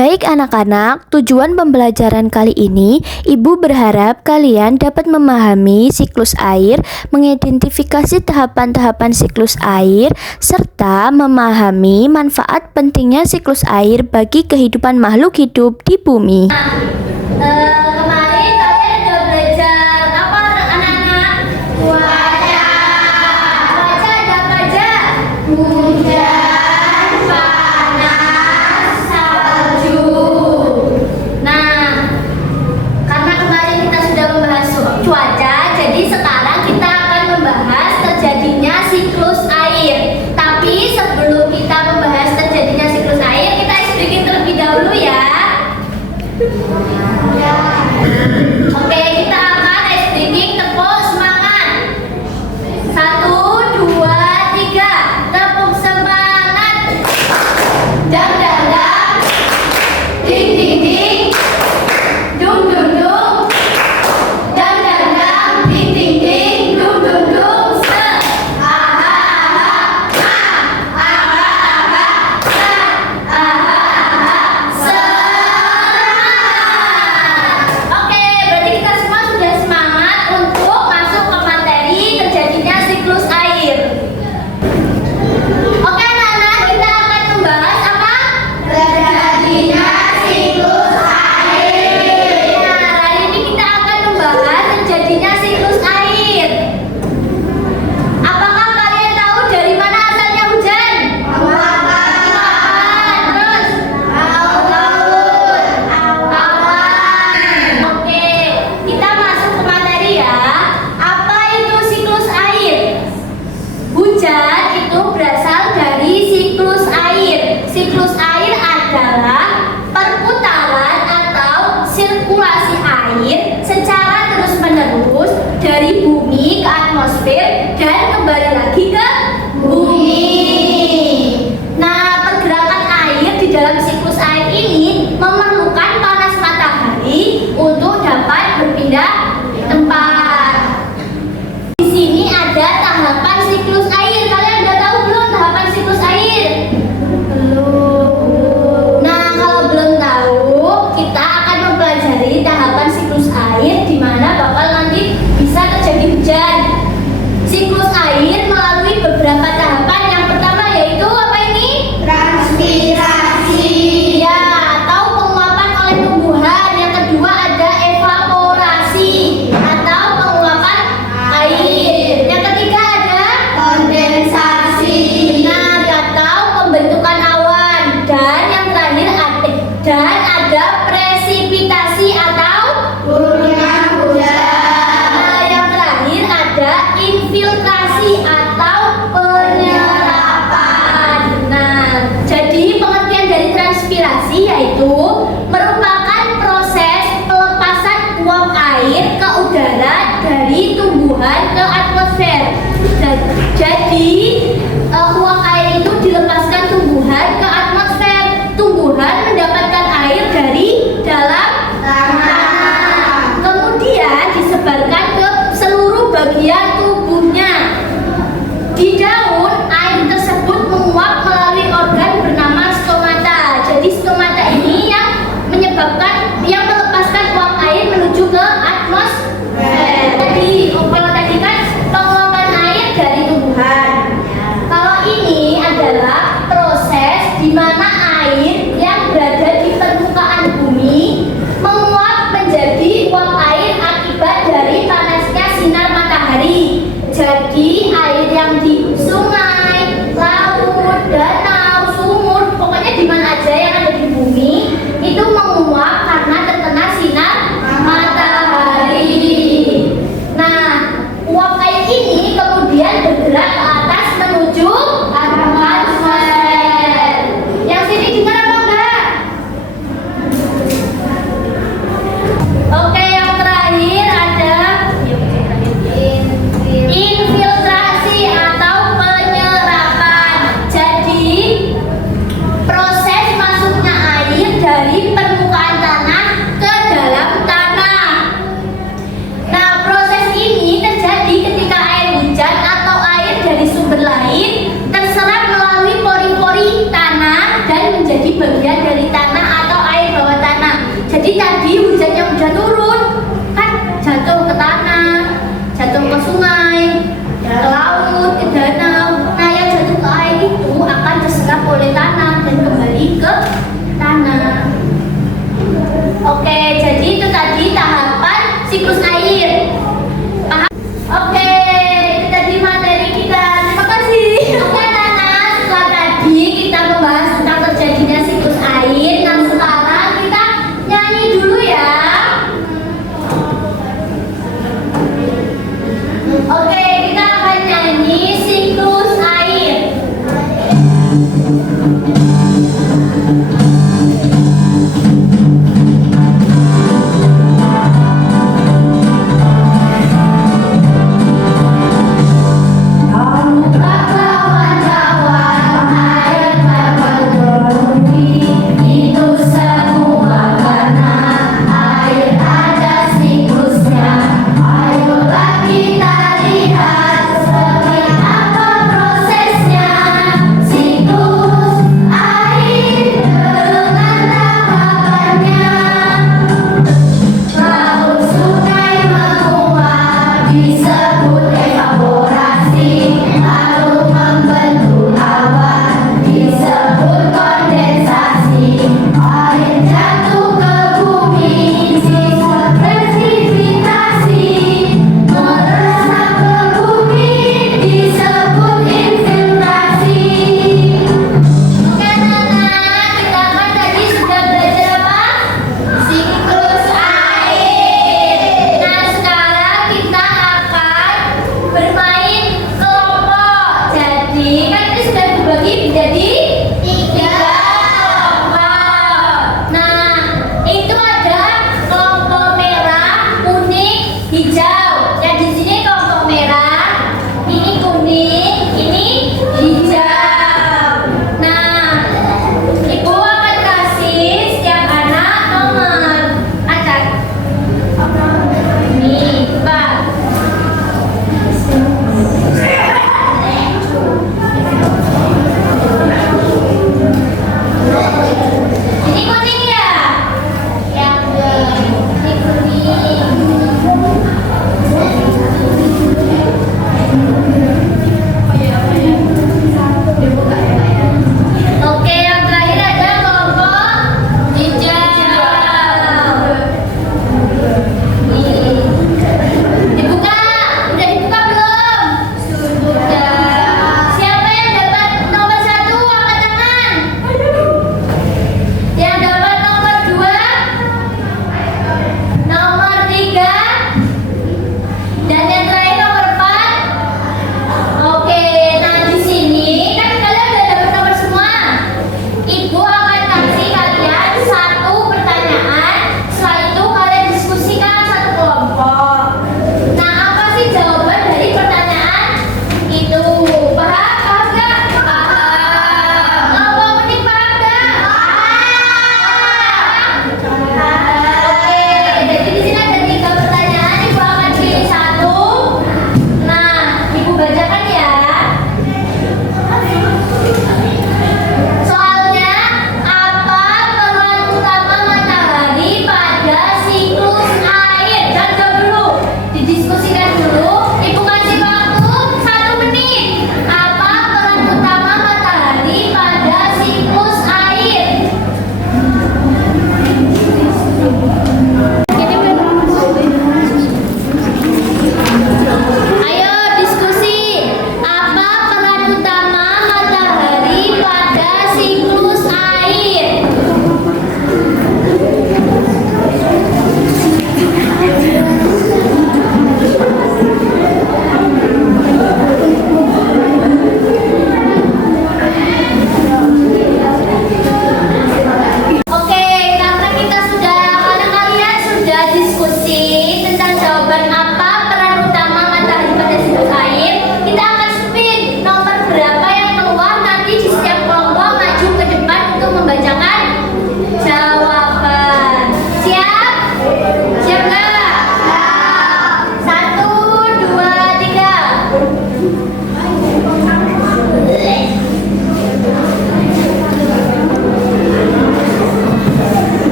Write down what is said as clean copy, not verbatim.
Baik anak-anak, tujuan pembelajaran kali ini, Ibu berharap kalian dapat memahami siklus air, mengidentifikasi tahapan-tahapan siklus air, serta memahami manfaat pentingnya siklus air bagi kehidupan makhluk hidup di bumi. Kemarin kalian udah belajar apa anak-anak? Cuaca. Cuaca ada apa aja? Hujan, panas, salju. Nah, karena kemarin kita sudah membahas cuaca, jadi sekarang kita akan membahas terjadinya siklus air. Tapi sebelum kita membahas terjadinya siklus air, kita sedikit terlebih dahulu ya. Oke, kita akan ice breaking. Tepuk semangat. 1, 2, 3. Tepuk semangat. Dang dang dang. Ding ding ding. Dung dung dung. Dang dang dang. Ding ding ding. Dung dung dung. Se. Aha aha. Aha aha. Se. Aha aha. Oke, berarti kita semua sudah semangat untuk masuk ke materi terjadinya siklus air. Oke anak-anak, kita akan membahas apa? Terjadinya siklus air. Nah, hari ini kita akan membahas terjadinya siklus air. Apakah kalian tahu dari mana asalnya hujan? Terus? Oke, kita masuk ke materi ya. Apa itu siklus air? Hujan itu berasal dari siklus air. Siklus air adalah perputaran atau sirkulasi air secara terus-menerus dari bumi ke atmosfer dan kembali lagi ke bumi. Nah, pergerakan air di dalam siklus air ini memerlukan panas matahari untuk dapat berpindah tempat. Di sini ada tahapan siklus air. Kalian udah tahu belum tahapan siklus air? Belum. Nah, kalau belum tahu, kita akan mempelajari tahapan siklus air di mana bakal nanti bisa terjadi hujan. Siklus air melalui beberapa tahapan. Yang pertama